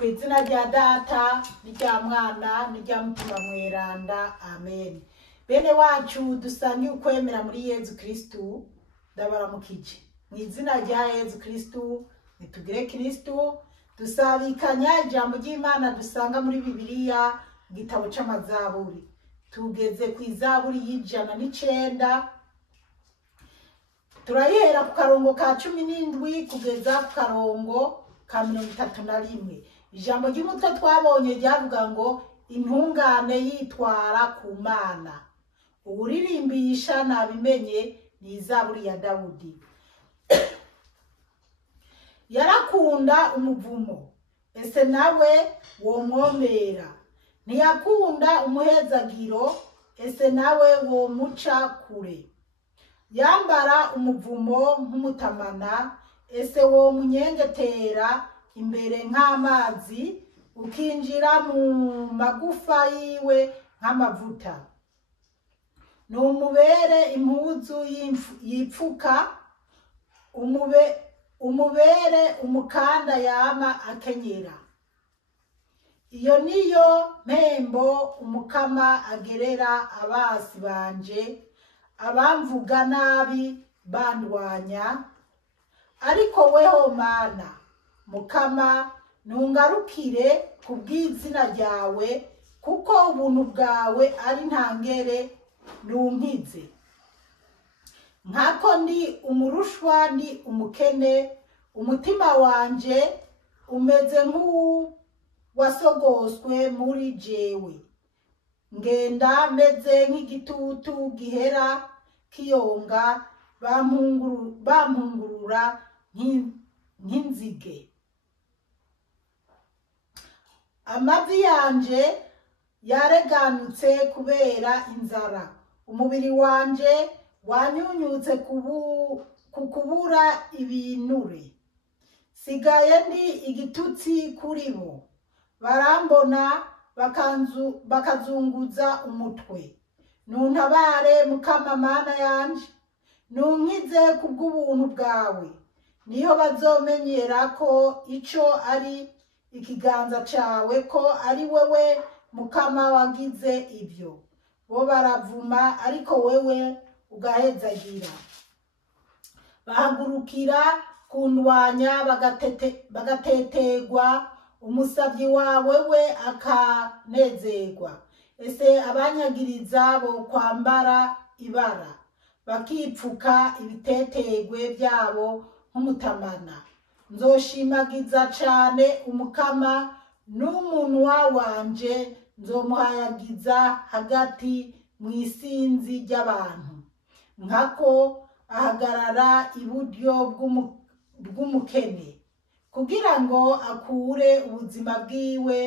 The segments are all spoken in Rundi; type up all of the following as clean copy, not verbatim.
Kw'izina rya Data n'irya Mwana n'irya Mutima Mweranda, amen. Bene wacu dusangiye ukwemera muri Yezu Kristu, ndabaramukije. Mu izina rya Yezu Kristu, nitugire Kristu, dusabikanya ijambo ry'Imana dusanga muri Bibiliya, igitabo c'amazaburi. Tugeze ku izaburi y'109, turayihera ku karongo ka 17 kugeza ku karongo ka 31. Ijambo ry'umutwe twabonye ryavuga ngo intungane yitwara ku Mana. Uburirimbisha nabimenye ni izaburi ya Dawudi. Yarakunda umuvumo, ese nawe womwomera. Ntiyakunda umuhezagiro, ese nawe womuca kure. Yambara umuvumo nk'umutamana, ese womunyengetera imbere nk'amazi, ukinjira mu magufa yiwe nk'amavuta. Numubere impuzu yipfuka, umubere umukanda yama akenyera. Iyo niyo mpembo umukama agerera abasi banje, abamvuga nabi bandwanya. Ariko weho Mana, Mukama, ntungarukire kubw'izina ryawe, kuko ubuntu bwawe ari ntangere, ntunkize. Nkako ndi umurushwa, ndi umukene, umutima wanje umeze nk'uwasogoswe muri jewe. Ngenda meze nk'igitutu gihera kiyonga, bampungurura nk'inzige. Amavi yanje yareganutse kubera inzara, umubiri wanje wanyunyutse kubura ibinure. Sigaye ndi igitutsi kuri bo, barambona bakazunguza umutwe. Nuntabare Mukama Mana yanje, nunkize kubw'ubuntu bwawe. Niho bazomenyera ko ico ari ikiganza cawe, ko ari wewe Mukama wagize ibyo. Bo baravuma ariko wewe ugahezagira. Bahagurukira kundwanya bagatetegwa, umusavyi wawe we akanezerwa. Ese abanyagiriza bo kwambara ibara, bakipfuka ibitetegwe byabo nk'umutamana. Nzoshimagiza cane Umukama, n'umunwa wanje nzomuhayagiza hagati mw'isinzi ry'abantu. Nkako ahagarara iburyo bw'umukene, kugira ngo akure ubuzima bwiwe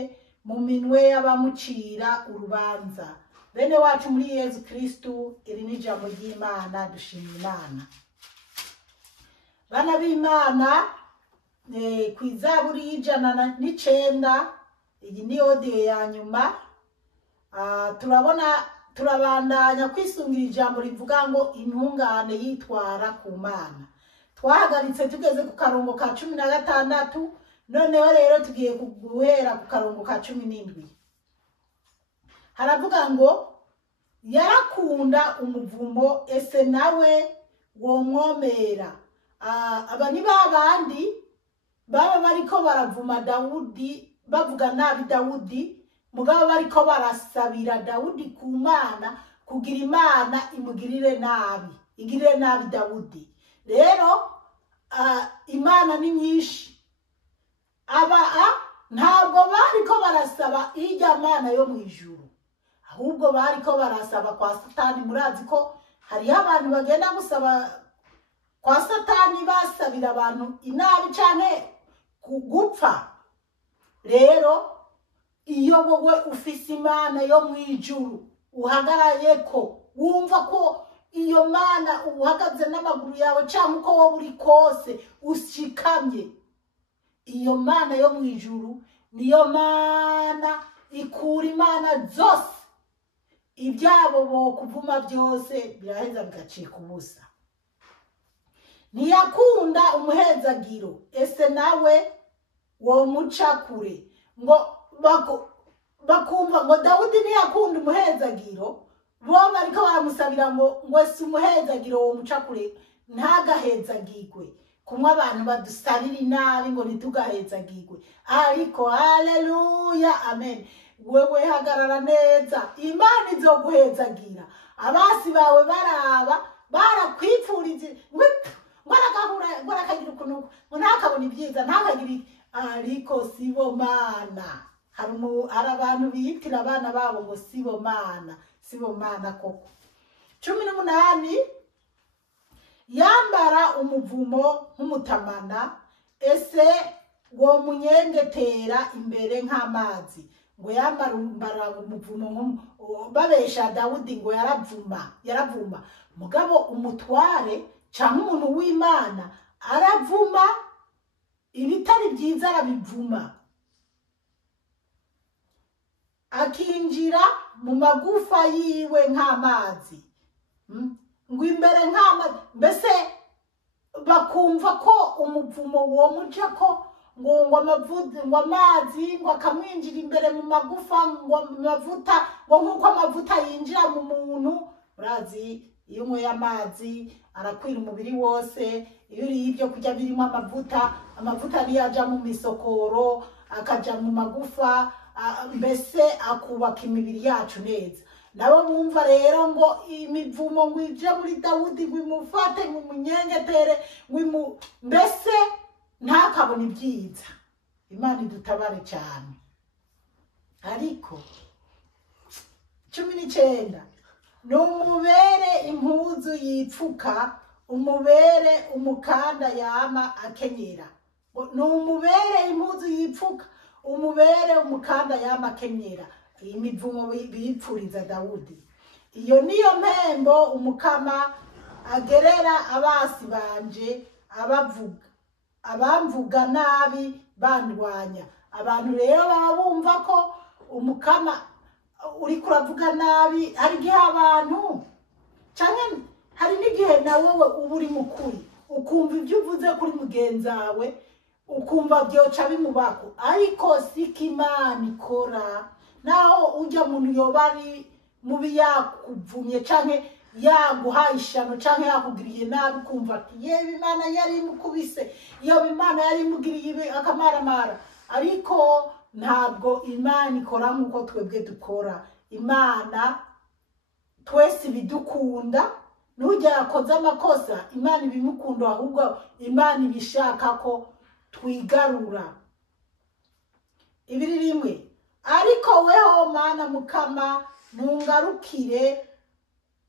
mu minwe y'abamucira urubanza. Bene wacu muri Yezu Kristu, iri ni ijambo ry'Imana, dushima Imana. Bana b'Imana, ku izaburi y'109, iyi ni audio ya nyuma. Turabandanya kwisungira ijambo rivuga ngo intungane yitwara ku Mana. Twahagaritse tugeze ku karongo ka 16, noneho rero tugiye guhera ku karongo ka 17. Haravuga ngo yarakunda umuvumo, ese nawe womwomera. Aba ni babandi baba bariko baravuma Dawudi, bavuga nabi Dawudi, mugabo bariko barasabira Dawudi ku Mana, kugira Imana imugirire nabi, igirire nabi Dawudi. Rero Imana ni nyinshi. Ntabwo bariko barasaba irya Mana yo mwijuru, ahubwo bariko barasaba kwa Satani. Murazi ko hariho abantu bagenda gusaba kwa Satani, basabira abantu inabi canke kugupfa. Rero iyo wowe ufise Imana yo mwijuru uhagaraye ko, wumva ko iyo Mana uhagaze n'amaguru yawe, canke uko wowe uri kose ushikamye, iyo Mana yo mwijuru niyo Mana ikura Imana zose. Ibyabo bo kuvuma byose biraheza bigacika ubusa. Ntiyakunda umuhezagiro, ese nawe womuca kure. ngo bakumva ngo Dawudi ntiyakunda umuhezagiro, bo bariko baramusabira ngo si umuhezagiro wo mucakure ntagahezagirwe, kumwe abantu badusarira inabi ngo ntitugahezagirwe. Ariko haleluya, amen. Wewe hagarara neza, Imana izoguhezagira. Abasi bawe baraba barakwipfuriza ngo arakagira ukuntu ngo ntakabona ibyiza ntakagire, ariko sibo Mana. Hari abantu biyitira abana babo ngo sibo Mana koko. 18 yambara umuvumo nk'umutamana, ese wo munyengetera imbere nk'amazi. Ngo yambara umuvumo babesha Dawudi ngo yaravuma. Mugabo umutware cyangwa umuntu w'Imana aravuma ibitari byiza, arabivuma akinjira mu magufa yiwe nk'amazi. Ngo imbere nk'amazi, mbese bakumva ko umuvumo wo muca ko ngo amazi ngo akamwinjira imbere mu magufa, ngo amavuta ngo nk'uko amavuta yinjira mu muntu. Urazi iyo unyweye amazi arakwira umubiri wose, iyo uriye ibyo kurya birimo amavuta niyo ajya mu misokoro akaja mu magufa, mbese akubaka imibiri yacu neza. Nabo bumva rero ngo imivumo ngo ije muri Dawudi ngo imufate ngo umunyengetere ngo mbese ntakabona ibyiza. Imana idutabare cyane. Ariko 19 numubere impuzu yipfuka, umubere umukanda yama akenyera. Numubere impuzu yipfuka, umubere umukanda yama akenyera. Imivumo bipfuriza Dawudi. Iyo niyo mpembo umukama agerera abasi banje abamvuga nabi bandwanya. Abantu rero baba bumva ko umukama uri kuravuga nabi, hari gihe abantu cyane, hari n'igihe nawe uba uri mukuri ukumva ibyo uvuze kuri mugenzawe ukumva byoca bimubako, ariko siko Imana ikora. Naho ujya muntu yobari mubi yakuvumye canke yaguhaye ishano canke yakugiriye nabi, kumva ati yewe Imana yari mukubise, iyo Imana yari mugiriye akamaramara. Ariko ntabwo Imana ikora nkuko twebwe dukora. Imana twese bidukunda, nujya yakoze amakosa Imana ibimukunda, ahubwo Imana ibishaka ko twigarura. 21 ariko weho Mana mukama ntungarukire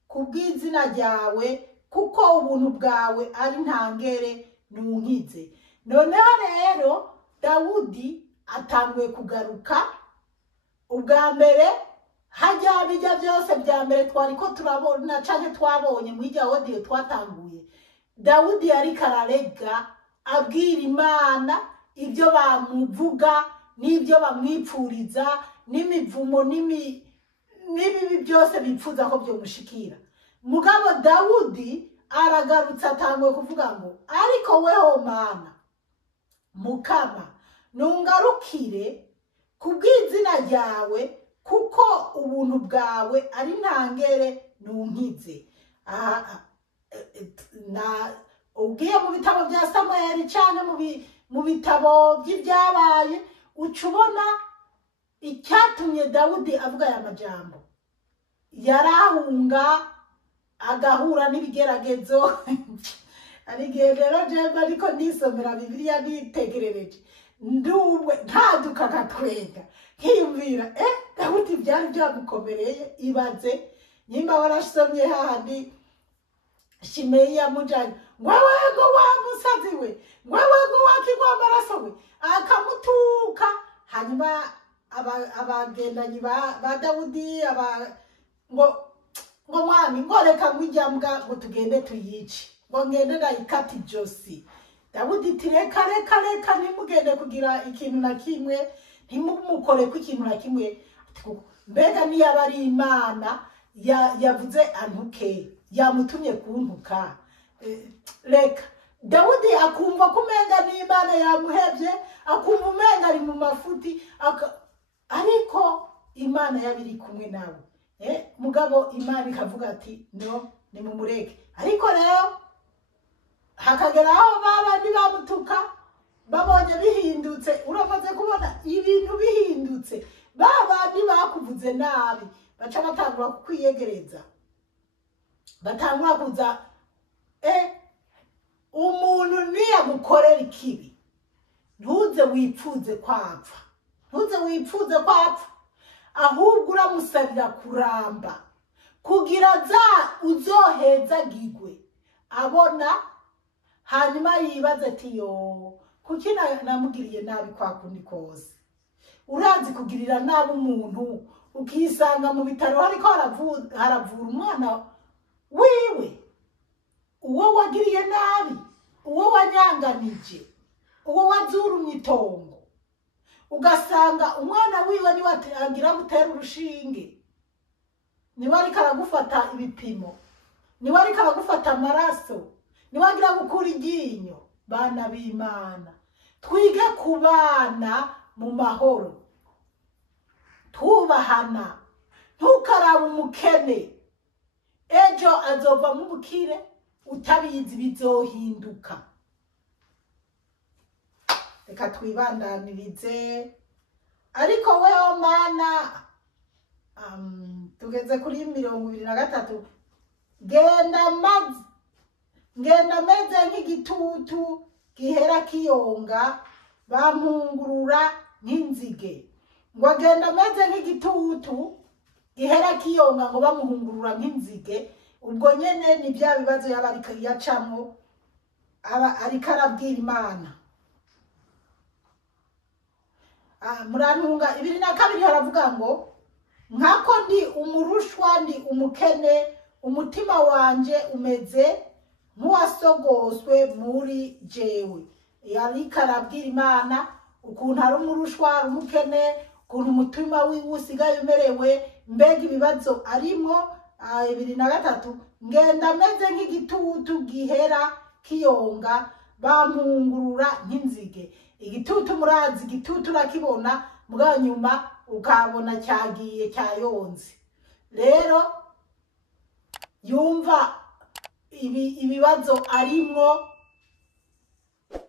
kubw'izina ryawe, kuko ubuntu bwawe ari ntangere nunkize. Noneho rero Dawudi atanguye kugaruka. Ubwa mbere hajya bijya byose bya mbere twari ko turabona canke twabonye mu ijya audio twatanguye, Dawudi yari kararega abwira Imana ibyo bamuvuga n'ibyo bamwipfuriza n'imivumo n'ibibi byose bipfuza ko byo mushikira. Mugabo Dawudi aragarutse atanguye kuvuga ngo ariko weho Mana mukama ntungarukire kubw'izina ryawe, kuko ubuntu bwawe ari ntangere nunkize. Ugiye mu bitabo bya Samuel cyane mu bitabo by'ibyabaye ucubona icyatumye Dawudi avuga aya majambo. Yarahunga agahura n'ibigeragezo. Arigihe rero jemba ariko nisomera Bibiliya nitegerereje ndubwe ntaduka gatwega nkiyumvira Dawudi byari byamukomereye. Ibaze nyimba warasomye hahandi Shimeyi yamujanye wewe ngo wa musazi we, wewe ngo wakigwa amaraso we, akamutuka. Hanyuma abagendanyi ba Dawudi ngo mwami ngo reka ngwijyambwa ngo tugende tuyice, ngo ngende ndayikati josi. Dawudi ati reka nimugende kugira ikintu na kimwe, ntimumukore ku ikintu na kimwe. Mbega niyo ari Imana yavuze antuke, yamutumye kuntuka. Reka Dawudi akumva kumenga n'Imana yamuhevye, akumva umenga ari mu mafuti, ariko Imana yabiri kumwe nawe. Mugabo Imana ikavuga ati no, ni mumureke. Ariko rero hakageraho babandi bamutuka, babonye bihindutse, uramaze kubona ibintu bihindutse, babandi bakuvuze nabi baca batangura kukwiyegereza, batangura kuza umuntu niyagukorera ikibi ntuze wipfuze kwapfa, ntuze wipfuze kwapfa, ahubwo uramusabira kuramba kugira uzohezagirwe abona, hanyuma yibaza ati yo kuki namugiriye nabi kwa kundi kose. Urazi kugirira nabi umuntu ukisanga mu bitaro hariko haravura umwana wiwe, uwo wagiriye nabi, uwo wanyanganije, uwo wazurumye itongo, ugasanga umwana wiwe niwe agira gutera urushinge, niwe ariko aragufata ibipimo, niwe ariko aragufata amaraso, niwe agira gukura iryinyo. Bana b'Imana, twige kubana mu mahoro, tubahana, ntukaraba umukene, ejo azova mu bukire, utabizi bizohinduka. Reka twibandanirize. Ariko weho Mana, tugeze kuri 23, ngenda meze nk'igitutu gihera kiyonga, bampungurura nk'inzige. Ngo agenda meze nk'igitutu gihera kiyonga ngo bamuhungurura nk'inzige. Ubwo nyene ni bya bibazo yabarika yacamwo, ariko arabwira Imana. Murantunga 22 haravuga ngo nkako ndi umurushwa, ndi umukene, umutima wanje umeze nk'uwasogoswe muri jewe. Yariko arabwira Imana ukuntu ari umurushwa, ari umukene, ukuntu umutima wiwe usigaye umerewe, mbega ibibazo arimo. 23 ngenda meze nk'igitutu gihera kiyonga, bampungurura nk'inzige. Igitutu murazi, igitutu urakibona mugabo nyuma ukabona cyagiye cyayonze. Rero yumva ibibazo arimo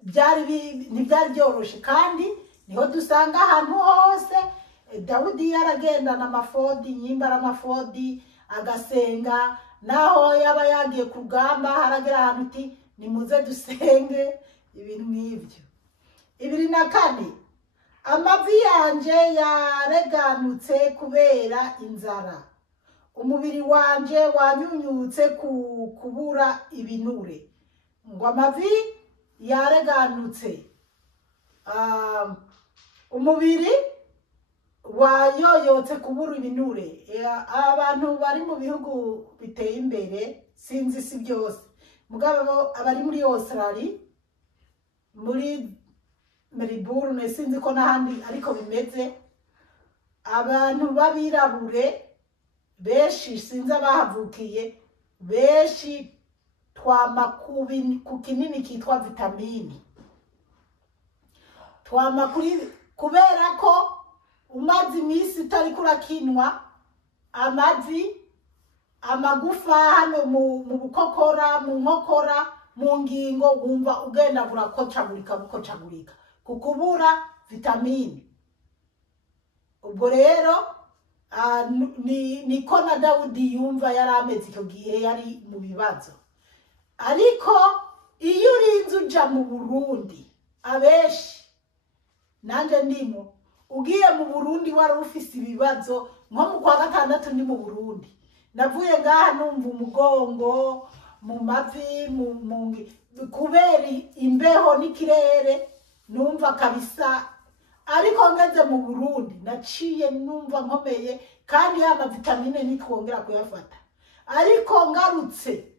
ntibyari byoroshe, kandi niho dusanga ahantu hose Dawudi yaragendana amafodi, nyimbara amafodi, agasenga, naho yaba yagiye ku rugamba haragera ahantu uti nimuze dusenge, ibintu nk'ibyo. 24 amavi yanje yareganutse kubera inzara, umubiri wanje wanyunyutse kubura ibinure. Ngo amavi yareganutse, umubiri wayoyotse kubura ibinure. Abantu bari mu bihugu biteye imbere, sinzi si byose, mugabo abari muri Australia, muri Melbourne, sinzi ko n'ahandi ariko bimeze, abantu babirabure benshi, sinzi abahavukiye, benshi twama ku kinini kitwa vitamini, twama kubera ko umaze iminsi utari kurakinwa, amavi, amagufa hano mu bukokora, mu nkokora, mu ngingo, wumva ugenda burakocagurika kukubura vitamini. Ubwo rero niko na Dawudi yumva yarameze icyo gihe yari mu bibazo. Ariko iyo urinze uja mu Burundi, abeshi nanje ndimo, ugiye mu Burundi wari ufise ibibazo, nko mu kwa gatandatu ndi mu Burundi, navuye ngaha numva umugongo, mu mavi, kubera imbeho n'ikirere, numva kabisa. Ariko ngeze mu Burundi naciye numva nkomeye, kandi ya vitamine nitwongera kuyafata. Ariko ngarutse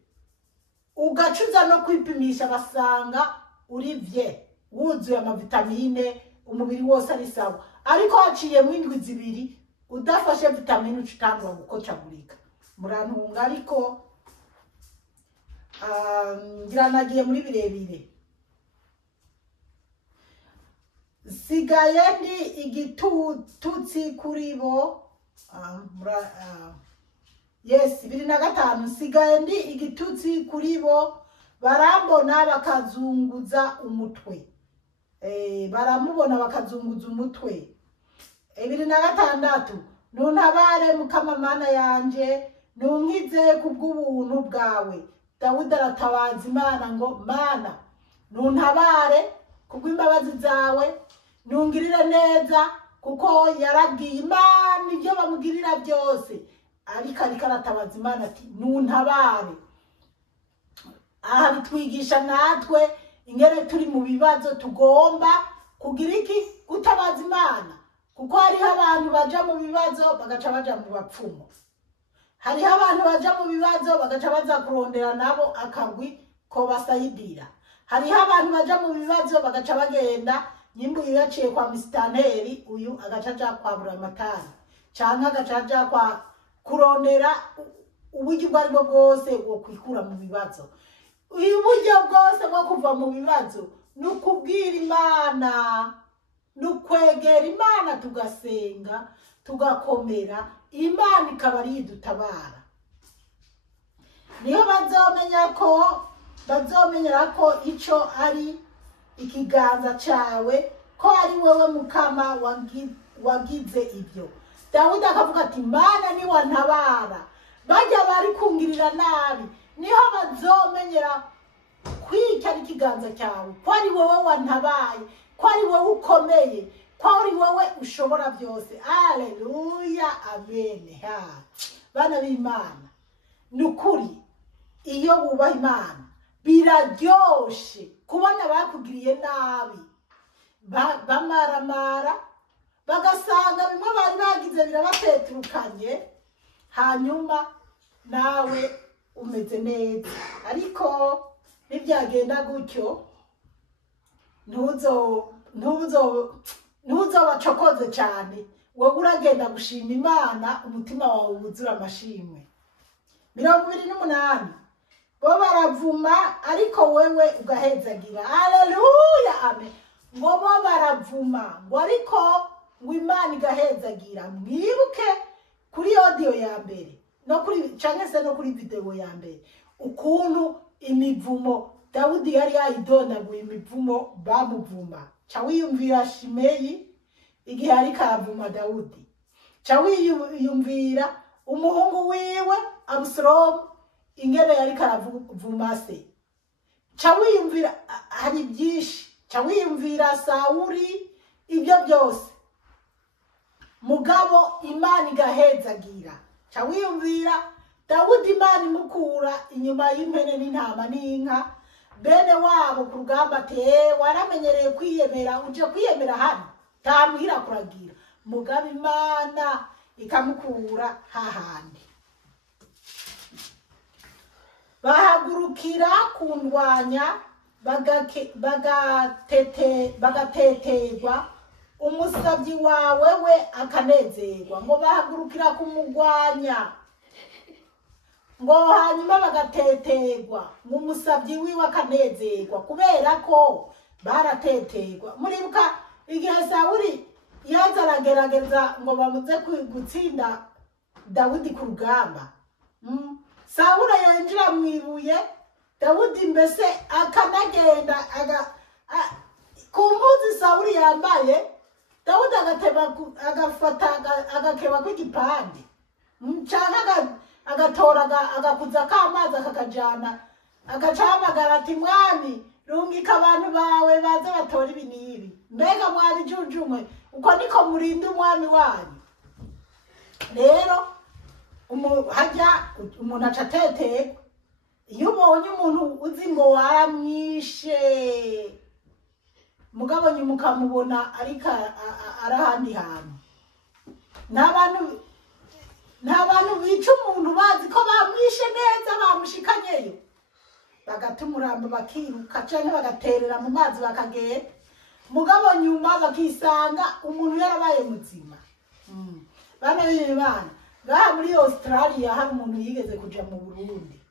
ugacuza no kwipimisha, basanga urivye wuzuye vitamine, umubiri wose ari sawa. Ariko haciye mu indwi 2 udafashe vitamine ucitangwa gukocagurika. Murantunga. Ariko ngira nagiye muri birebire. Sigaye ndi igitutsi kuri bo. Yes, 2005. Sigaye ndi igitutsi kuri bo, barambona bakazunguza umutwe. Baramubona bakazunguza umutwe. 2006. Nuntabare Mukama Mana yanje, nunkize kubw'ubuntu bwawe. Dawudi aratabaza Imana ngo, Mana nuntabare kubw'imbabazi zawe, nungirire neza, kuko yarabwiye Imana ibyo bamugirira byose. Ariko aratabaza Imana ati nuntabare. Aha bitwigisha natwe ingere turi mu bibazo tugomba kugira iki? Gutabaza Imana. Kuko hariho abantu baja mu bibazo bagaca baja mu bapfumu. Hariho abantu baja mu bibazo bagaca baza kurondera nabo akagwi ko basayidira. Hariho abantu baja mu bibazo bagaca bagenda nyimbu yaciye kwa Mistanteri, uyu agaca aja kwa Buramatari, canke agaca aja kwa kurondera uburyo bwari bwo bwose bwo kwikura mu bibazo. Uyu buryo bwose bwo kuva mu bibazo nukubwira Imana, nukwegera Imana, tugasenga, tugakomera, Imana ikaba ari idutabara. Niyo bazomenyera ko ico ari ikiganza cawe, ko ari wewe Mukama wagize ibyo. Dawudi akavuga ati Mana ni wantabara, bajya bari kungirira nabi, niho bazomenyera kwika ari ikiganza cyawe, ko ari wewe wantabaye, ko ari wewe ukomeye, ko ari wewe ushobora byose. Haleluya, amen. Bana b'Imana, nukuri iyo wubaha Imana biraryoshe kubona bakugiriye nabi, bamaramara bagasanga bimwe bari bagize birabateturukanye, hanyuma nawe umeze neza. Ariko nibyagenda gutyo ntuzobacokoze cyane, wowe uragenda gushima Imana, umutima wawe wuzura amashimwe. 28. Bo baravuma ariko wewe ugahezagira. Haleluya, amen. Ngo bo baravuma ngo ariko ngo Imana igahezagira. Mwibuke kuri audio ya mbere no kuri canke se no kuri video ya mbere ukuntu imivumo Dawudi yari yayidonaguye, imivumo bamuvuma. Ca wiyumvira Shimeyi igihe ari karavuma Dawudi, ca wiyumvira umuhungu wiwe Abusalomu ingene yari karavuma se, ca wiyumvira hari byinshi, ca wiyumvira Sawuli, ibyo byose mugabo Imana igahezagira. Ca wiyumvira Dawudi Imana imukura inyuma y'impene n'intama n'inka, bene wabo ku rugamba ati waramenyereye kwiyemera, uje kwiyemera hano tamuhira kuragira, mugabo Imana ikamukura hahandi. Bahagurukira kundwanya bagateterwa, umusabyi wawe we akanezerwa. Ngo bahagurukira kumugwanya, ngo hanyuma bagateterwa, ngo umusabyi wiwe akanezerwa, kubera ko barateterwa. Muribuka igihe Sawuli yaza aragerageza ngo bamuze gutsinda Dawudi ku rugamba, Sawuli yinjira mu ibuye, Dawudi mbese akanagenda ku mpuzu Sawuli yambaye, Dawudi agafata agakeba kw'igipande, canke agatora agakuza k'amazi akakajana, agacahamagara ati mwami rungika abantu bawe baze batora ibi n'ibi. Mbega mwari jujumwe, uko niko murinda umwami wanyu. Rero hajya umuntu acateterwa. Iyo ubonye umuntu uzi ngo waramwishe, mugabo nyuma ukamubona ariko arahandi hantu. Nta bantu bica umuntu bazi ko bamwishe neza, bamushikanyeyo, bagatumuramba bakiruka canke bagaterera mu mazi bakagenda, mugabo nyuma bakisanga umuntu yarabaye muzima. Bana b'Imana, ngaha muri Australia hari umuntu yigeze kuja mu Burundi.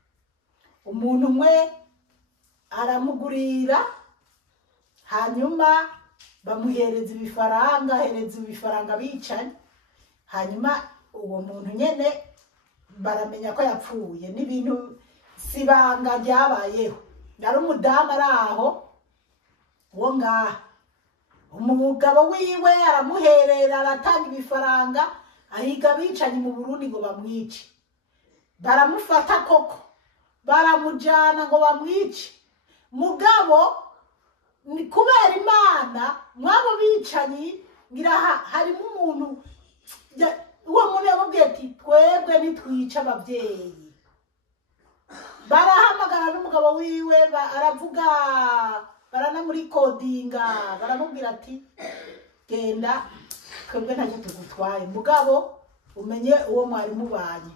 umuntu umwe aramugurira hanyuma bamuhereza ibifaranga bicanye hanyuma uwo muntu nyene baramenya ko yapfuye n'ibintu sibanga ryabayeho yari umudamu araho uwo ngaha umugabo wiwe aramuherera aratanga ibifaranga ahiga bicanye mu Burundi ngo bamwice baramufata koko baramujana ngo bamwice mugabo ni kubera Imana mwabo bicanyi ngira harimo umuntu uwo muntu yababwiye ati twebwe nitwica abavyeyi barahamagara n'umugabo wiwe aravuga baranamurikodinga baramubwira ati genda twebwe ntacyo tugutwaye mugabo umenye uwo mwari mubanye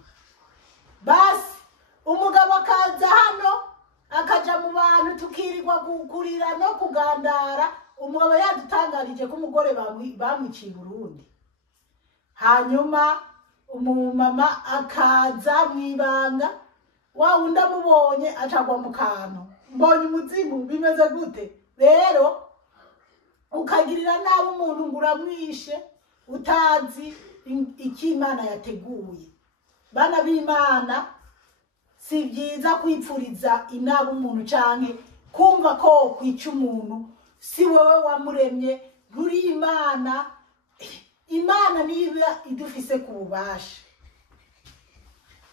basi umugabo akaza hano akaja mu bantu tukirirwa gukurira no kugandara umugabo yadutangarije ko umugore bamwiciye Burundi hanyuma umumama akaza mwibanga wa wundi amubonye acagwa mu kantu mbonye umuzimu bimeze gute rero ukagirira nabi umuntu ngo uramwishe utazi icyo Imana yateguye bana b'Imana si byiza kwipfuriza inabi umuntu canke kumva ko kwica umuntu si wowe wamuremye nturi Imana niba idufise ku bubasha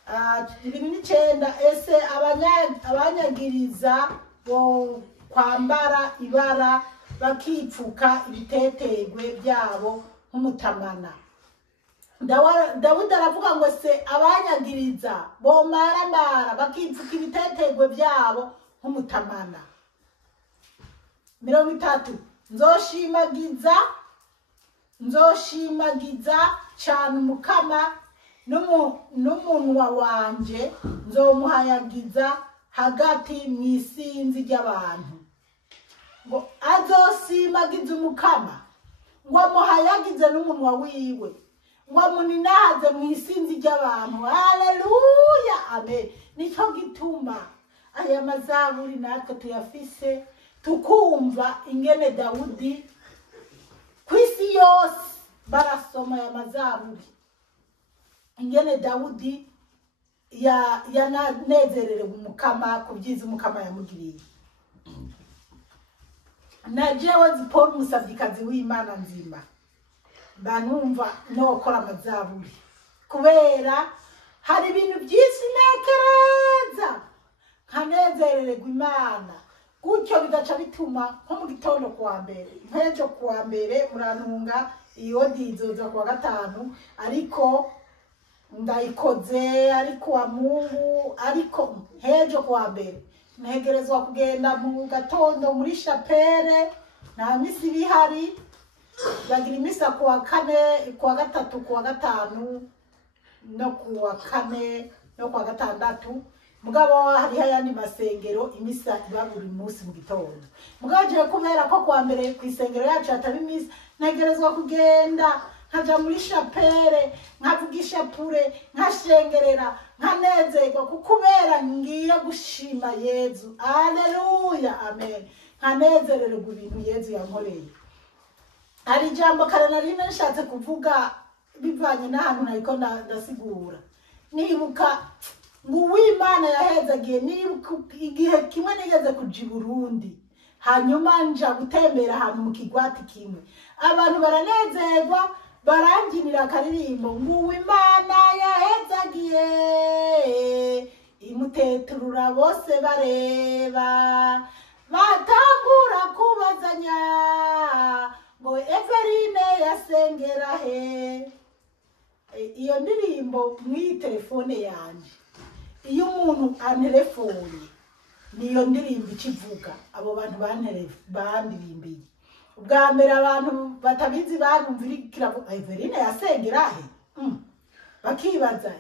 29 ese abanyagiriza bo kwambara ibara bakipfuka ibitetegwe byabo nk'umutamana Dawudi aravuga ngo se abanyagiriza bo maramara bakipfuka ibitetegwe byabo nk'umutamana 30 nzoshimagiza cyane umukama n'umunwa wanje nzomuhayagiza hagati mwisinzi ry'abantu ngo azosimagiza umukama ngo amuhayagize n'umunwa wiwe ngo amuninahaze mwisinzi ry'abantu haleluya amen nicyo gituma aya mazaburi natwe tuyafise tukumva ingene Dawudi kwisi yose barasoma aya mazaburi ingene Dawudi yananezererewe umukama kubyiza umukama yamugiriye na jewe Paul Musabikazi w'Imana nzima banumva no gukora amazaburi kubera hari ibintu byinshi nekereza kanezerererwa Imana gutyo bigaca bituma nko mu gitondo kuwa mbere nkejo kuwa mbere murantunga iyo dizoza kuwa gatanu ariko ndayikoze ariko wa Mungu ariko hejo kuwa mbere ntegerezwa kugenda mu gatondo muri chapelle nta misi bihari bagira imisa kuwa kane kuwa gatatu kuwa gatanu no kuwa kane no kuwa gatandatu mugabo hari hayandi masengero imisa iba buri munsi mu gitondo mugabo je kubera ko kuwa mbere ku isengero yacu atari imisa ntegerezwa kugenda nkaja muri chapelle nkavugisha pure nkashengerera nkanezerwa kubera ngiye gushima Yezu haleluya amen nkanezererwa ibintu Yezu yankoreye hari jambo karanari nashatse kuvuga bivanye n'ahantu nariko ndasigura nibuka ngo w'Imana yahezagiye nibuka igihe kimwe nigeze kuja i Burundi hanyuma nja gutembera ahantu mu kigwati kimwe abantu baranezerwa baranginira akaririmbo ngo Imana yahezagiye imuteturura bose bareba batangura kubazanya ngo Everine yasengera he iyo ndirimbo muri telefone yanje iyo umuntu antelefone niyo ndirimbo ikivuga abo bantu bandirimbiye ubwa mbere abantu batabizi barumvirikira Everine yasengera he bakibaza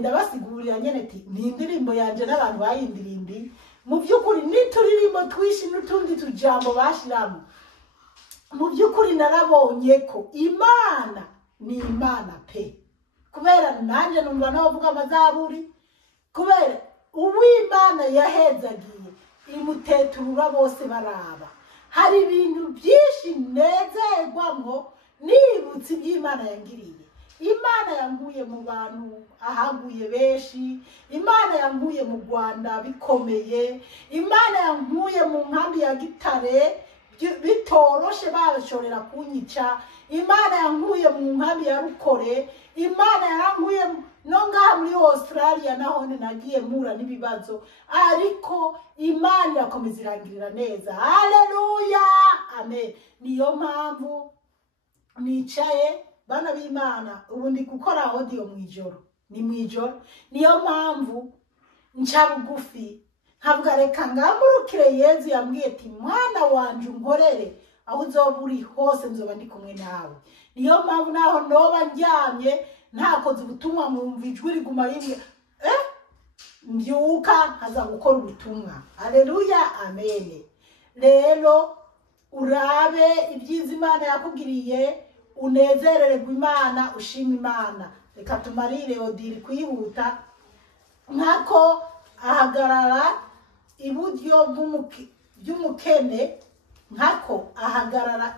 ndabasigurira nyene ati ni indirimbo yanje n'abantu bayindirimbi mu byukuri nituririmbo twishi n'utundi tujambo bashiramo mu byukuri narabonye ko Imana ni Imana pe kubera nanje numva navuga amazaburi kubera uw'Imana yahezagiye imuteturura bose baraba. Hari ibintu byinshi nezerwamo nibutse iby'Imana yangiriye. Imana yanguye mu bantu ahaguye benshi, Imana yanguye mu Rwanda bikomeye, Imana yanguye mu nkambi ya Gitare bitoroshe bashorera kunyica, Imana yanguye mu nkambi ya Rukore, Imana yanguye no ngaha muri Australia naho nagiye mpura n'ibibazo, ariko Imana irakomeza irangirira neza. Haleluya, amen. Niyo mpamvu nicaye bana b'Imana ubu ndi gukora audio mwijoro, ni mwijoro. Niyo mpamvu nca bugufi nkavuga reka ngamurukire Yezu yambwiye ati mwana wanje unkorere aho uzoba uri hose nzoba ndi kumwe nawe. Niyo mpamvu naho noba njyamye ntakoze ubutumwa mwumva ijwi riguma rimwe mbyuka nkaza gukora ubutumwa. Haleluya, amen. Rero urabe ibyiza Imana yakugiriye, unezerererwa Imana, ushima Imana. Reka tumarire Odile kwihuta. Nkako ahagarara iburyo bw'umukene, nkako ahagarara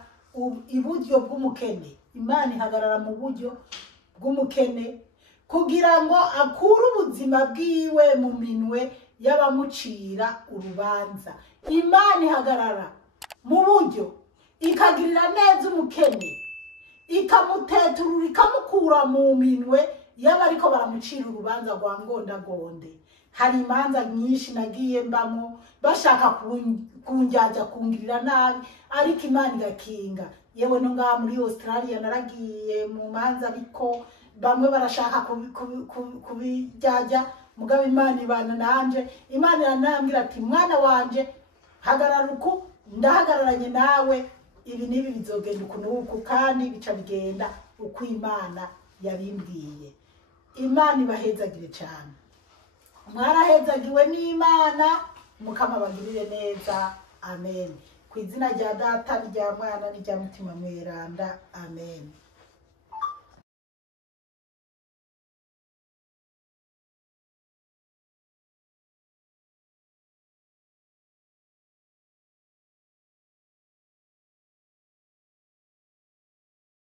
iburyo bw'umukene, Imana ihagarara mu buryo bw'umukene kugira ngo akure ubuzima bwiwe mu minwe y'abamucira urubanza. Imana ihagarara mu buryo ikagirira neza umukene, ikamuteturura ikamukura mu minwe y'abariko baramucira urubanza rwa ngondagonde. Hari imanza nyinshi nagiye mbamo bashaka kunjyaja kungirira nabi, ariko Imana igakinga. Yewe no ngaha muri Australia naragiye mu manza, ariko bamwe barashaka kubijyaja, mugabo Imana ibana nanje. Imana iranambira ati mwana wanje hagarara uku, ndahagararanye nawe, ibi nibi bizogenda uku n'uku, kandi bica bigenda uko Imana yabimbwiye. Imana ibahezagire cyane. Mwarahezagiwe n'Imana, Mukama bagirire neza, amen. Ku izina rya Data n'irya Mwana n'irya Mutima Mweranda, amen.